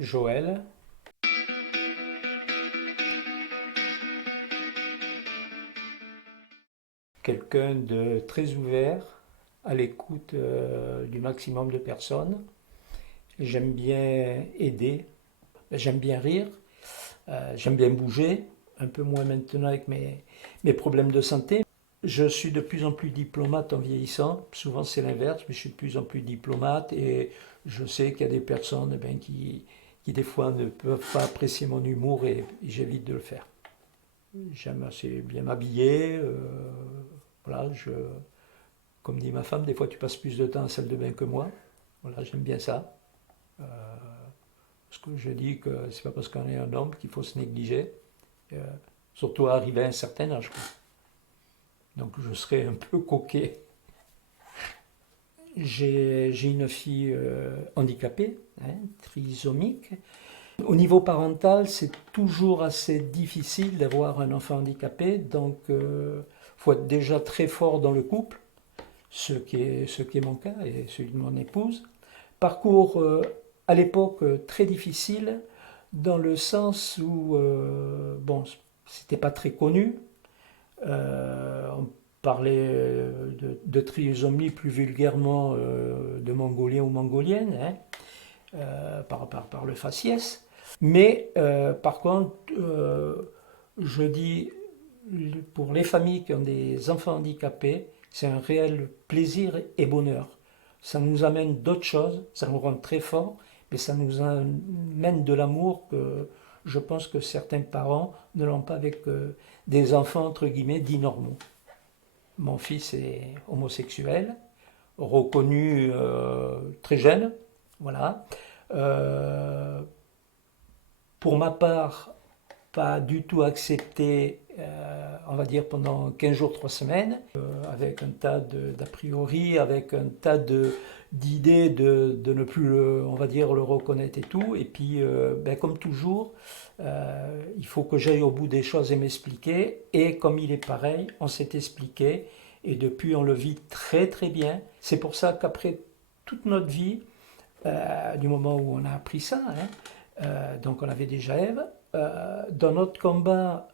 Joël, quelqu'un de très ouvert, à l'écoute du maximum de personnes. J'aime bien aider, j'aime bien rire, j'aime bien bouger, un peu moins maintenant avec mes problèmes de santé. Je suis de plus en plus diplomate en vieillissant. Souvent c'est l'inverse, mais je suis de plus en plus diplomate et je sais qu'il y a des personnes qui des fois ne peuvent pas apprécier mon humour et j'évite de le faire. J'aime assez bien m'habiller. Voilà, comme dit ma femme, des fois tu passes plus de temps à la salle de bain que moi. Voilà, j'aime bien ça. Euh, Parce que je dis que c'est pas parce qu'on est un homme qu'il faut se négliger. Euh, Surtout arrivé à un certain âge. Donc je serais un peu coquet. J'ai une fille handicapée, hein, trisomique. Au niveau parental, c'est toujours assez difficile d'avoir un enfant handicapé, donc il faut être déjà très fort dans le couple, ce qui est mon cas et celui de mon épouse. Parcours à l'époque très difficile, dans le sens où, bon, c'était pas très connu. On parlait de trisomie plus vulgairement de mongolien ou mongolienne, hein, par le faciès. Mais par contre, je dis pour les familles qui ont des enfants handicapés, c'est un réel plaisir et bonheur. Ça nous amène d'autres choses, ça nous rend très forts, mais ça nous amène de l'amour que je pense que certains parents ne l'ont pas avec des enfants entre guillemets dits normaux. Mon fils est homosexuel, reconnu très jeune, voilà. Euh, pour ma part, pas du tout accepté, on va dire, pendant 15 jours, 3 semaines, avec un tas d'a priori, avec un tas d'idées de ne plus, on va dire, le reconnaître et tout. Et puis, ben, comme toujours, il faut que j'aille au bout des choses et m'expliquer. Et comme il est pareil, on s'est expliqué. Et depuis, on le vit très très bien. C'est pour ça qu'après toute notre vie, du moment où on a appris ça, hein, donc on avait déjà Ève, dans notre combat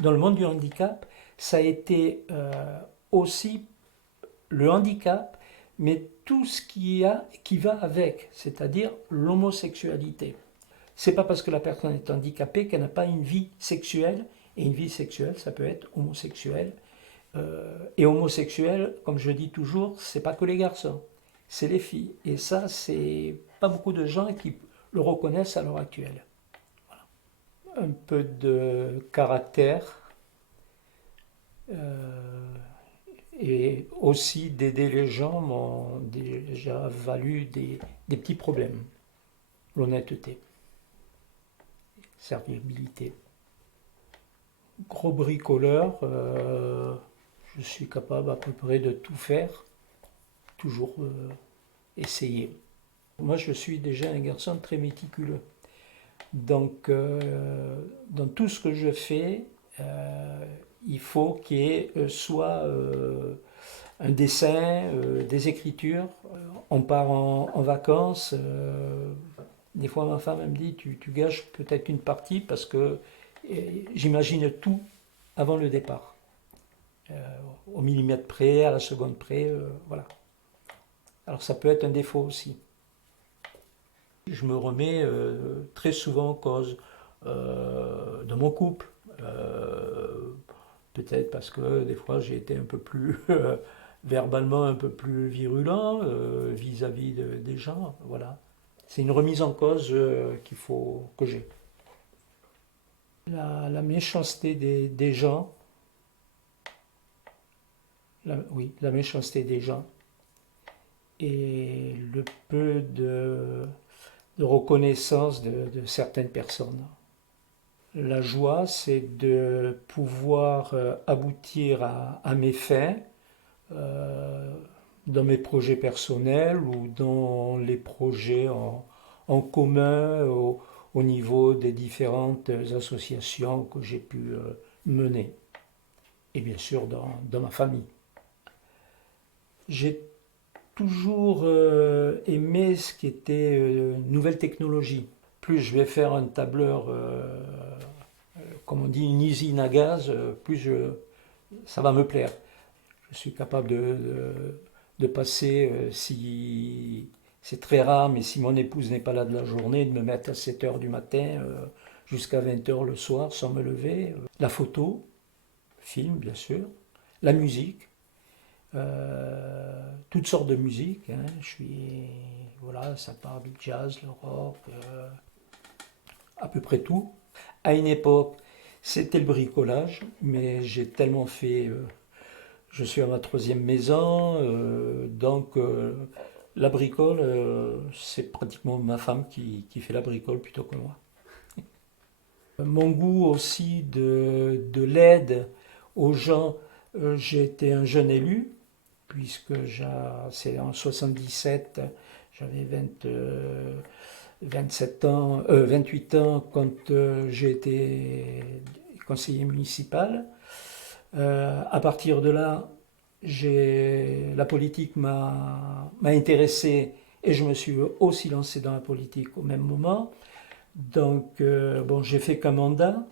dans le monde du handicap, ça a été aussi le handicap, mais tout ce qui va avec, c'est-à-dire l'homosexualité. C'est pas parce que la personne est handicapée qu'elle n'a pas une vie sexuelle, et une vie sexuelle, ça peut être homosexuel. Et homosexuel, comme je dis toujours, c'est pas que les garçons, c'est les filles. Et ça, c'est pas beaucoup de gens qui le reconnaissent à l'heure actuelle. Un peu de caractère euh, et aussi d'aider les gens m'ont déjà valu des petits problèmes. L'honnêteté, serviabilité. Gros bricoleur, je suis capable à peu près de tout faire, toujours essayer. Moi, je suis déjà un garçon très méticuleux. Donc, dans tout ce que je fais, il faut qu'il y ait soit un dessin, des écritures. On part en vacances. Des fois, ma femme elle me dit tu gâches peut-être une partie parce que j'imagine tout avant le départ. Euh, Au millimètre près, à la seconde près, voilà. Alors, ça peut être un défaut aussi. Je me remets très souvent en cause de mon couple. Euh, Peut-être parce que des fois j'ai été un peu plus verbalement un peu plus virulent vis-à-vis des gens. Voilà. C'est une remise en cause qu'il faut que j'ai. La méchanceté des gens, oui, la méchanceté des gens et le peu de reconnaissance de certaines personnes. La joie, c'est de pouvoir aboutir à mes fins euh, dans mes projets personnels ou dans les projets en commun au niveau des différentes associations que j'ai pu mener. Et bien sûr dans ma famille. J'ai toujours aimé ce qui était nouvelle technologie. Plus je vais faire un tableur, comme on dit, une usine à gaz, ça va me plaire. Je suis capable de passer, si c'est très rare, mais si mon épouse n'est pas là de la journée, de me mettre à 7 heures du matin jusqu'à 20 heures le soir sans me lever. La photo, film bien sûr, la musique, toutes sortes de musique. Hein. Voilà, ça part du jazz, le rock, à peu près tout. À une époque, c'était le bricolage, mais j'ai tellement fait. Je suis à ma troisième maison, donc la bricole, c'est pratiquement ma femme qui fait la bricole plutôt que moi. Mon goût aussi de l'aide aux gens, j'ai été un jeune élu, puisque c'est en 77, j'avais 27 ans, 28 ans quand j'ai été conseiller municipal. À partir de là, la politique m'a intéressé et je me suis aussi lancé dans la politique au même moment. Donc, bon, j'ai fait qu'un mandat,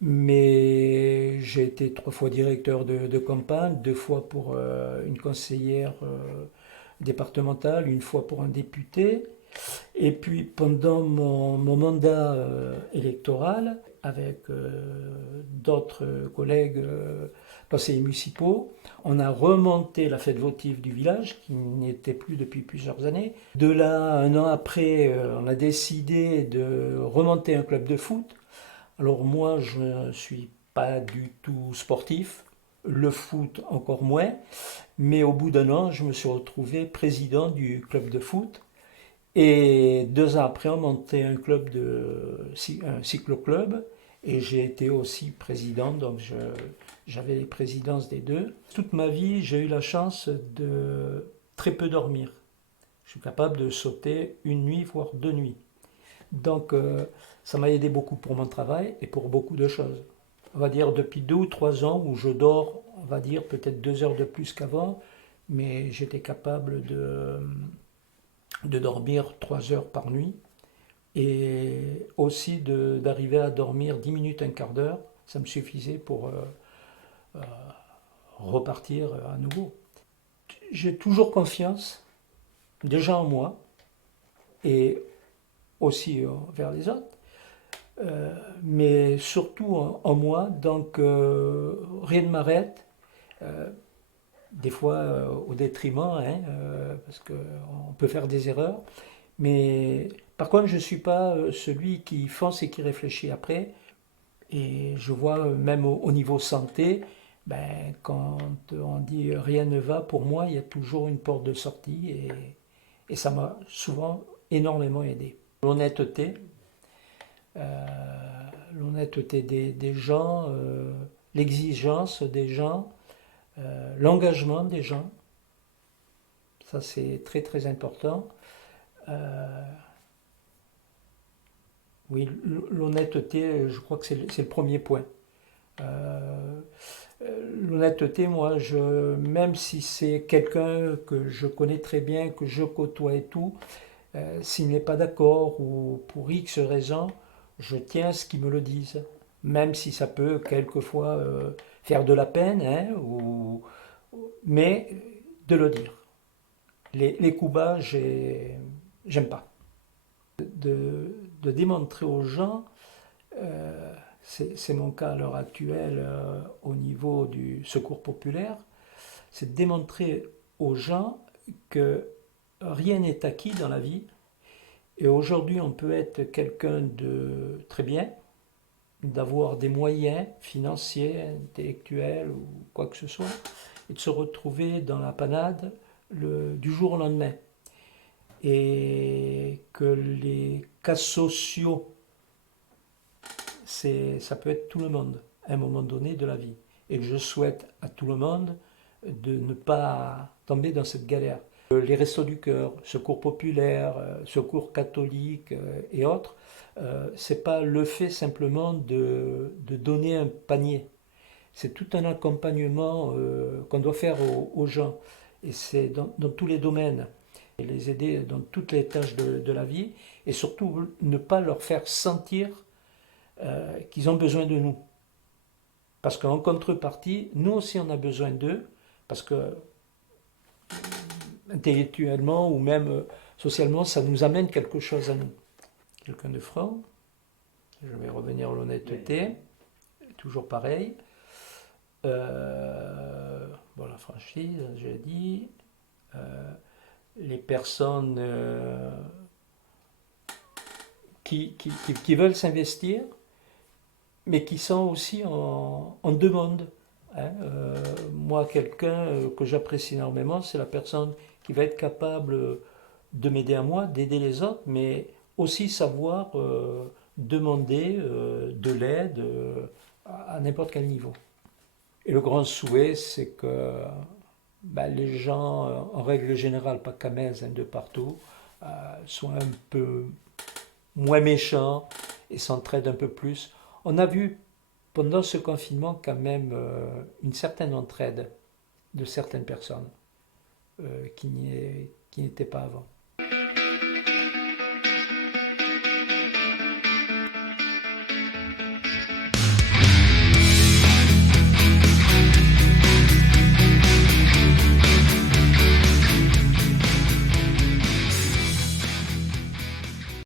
mais j'ai été 3 fois directeur de campagne, 2 fois pour une conseillère départementale, 1 fois pour un député. Et puis pendant mon mandat électoral, avec d'autres collègues conseillers municipaux, on a remonté la fête votive du village, qui n'y était plus depuis plusieurs années. De là, un an après, on a décidé de remonter un club de foot. Alors moi, je ne suis pas du tout sportif, le foot encore moins, mais au bout d'1 an, je me suis retrouvé président du club de foot. Et 2 ans après, on montait un cyclo-club et j'ai été aussi président, donc j'avais les présidences des deux. Toute ma vie, j'ai eu la chance de très peu dormir. Je suis capable de sauter une nuit, voire 2 nuits. Donc ça m'a aidé beaucoup pour mon travail et pour beaucoup de choses. On va dire depuis 2 ou 3 ans où je dors, on va dire peut-être 2 heures de plus qu'avant, mais j'étais capable de dormir 3 heures par nuit et aussi d'arriver à dormir 10 minutes, un quart d'heure. Ça me suffisait pour repartir à nouveau. J'ai toujours confiance, déjà en moi et aussi vers les autres, mais surtout en moi. Donc rien ne m'arrête. Euh, des fois au détriment, hein, parce qu'on peut faire des erreurs. Mais par contre, je ne suis pas celui qui fonce et qui réfléchit après. Et je vois même au niveau santé, ben, quand on dit rien ne va, pour moi, il y a toujours une porte de sortie et ça m'a souvent énormément aidé. L'honnêteté des gens, l'exigence des gens, l'engagement des gens, ça c'est très très important. Euh, oui, l'honnêteté, je crois que c'est le premier point. Euh, L'honnêteté, moi, même si c'est quelqu'un que je connais très bien, que je côtoie et tout, s'il n'est pas d'accord ou pour X raison, je tiens à ce qu'il me le dise. Même si ça peut quelquefois faire de la peine, hein, mais de le dire. Les coups bas, j'aime pas. De démontrer aux gens, c'est mon cas à l'heure actuelle au niveau du secours populaire, c'est de démontrer aux gens que rien n'est acquis dans la vie. Et aujourd'hui, on peut être quelqu'un de très bien, d'avoir des moyens financiers, intellectuels ou quoi que ce soit, et de se retrouver dans la panade du jour au lendemain. Et que les cas sociaux, ça peut être tout le monde à un moment donné de la vie. Et que je souhaite à tout le monde de ne pas tomber dans cette galère. Les Restos du Cœur, Secours populaire, Secours catholique et autres, c'est pas le fait simplement de donner un panier. C'est tout un accompagnement qu'on doit faire aux gens. Et c'est dans tous les domaines, et les aider dans toutes les tâches de la vie, et surtout ne pas leur faire sentir qu'ils ont besoin de nous. Parce qu'en contrepartie, nous aussi on a besoin d'eux, parce que intellectuellement ou même socialement, ça nous amène quelque chose à nous. Quelqu'un de franc, je vais revenir à l'honnêteté, toujours pareil. Bon, la franchise, j'ai dit. Les personnes qui veulent s'investir, mais qui sont aussi en demande. Hein. Moi, quelqu'un que j'apprécie énormément, c'est la personne qui va être capable de m'aider à moi, d'aider les autres, mais aussi savoir demander de l'aide à n'importe quel niveau. Et le grand souhait, c'est que les gens, en règle générale, pas qu'à Metz, hein, de partout, soient un peu moins méchants et s'entraident un peu plus. On a vu pendant ce confinement quand même une certaine entraide de certaines personnes qui n'étaient pas avant.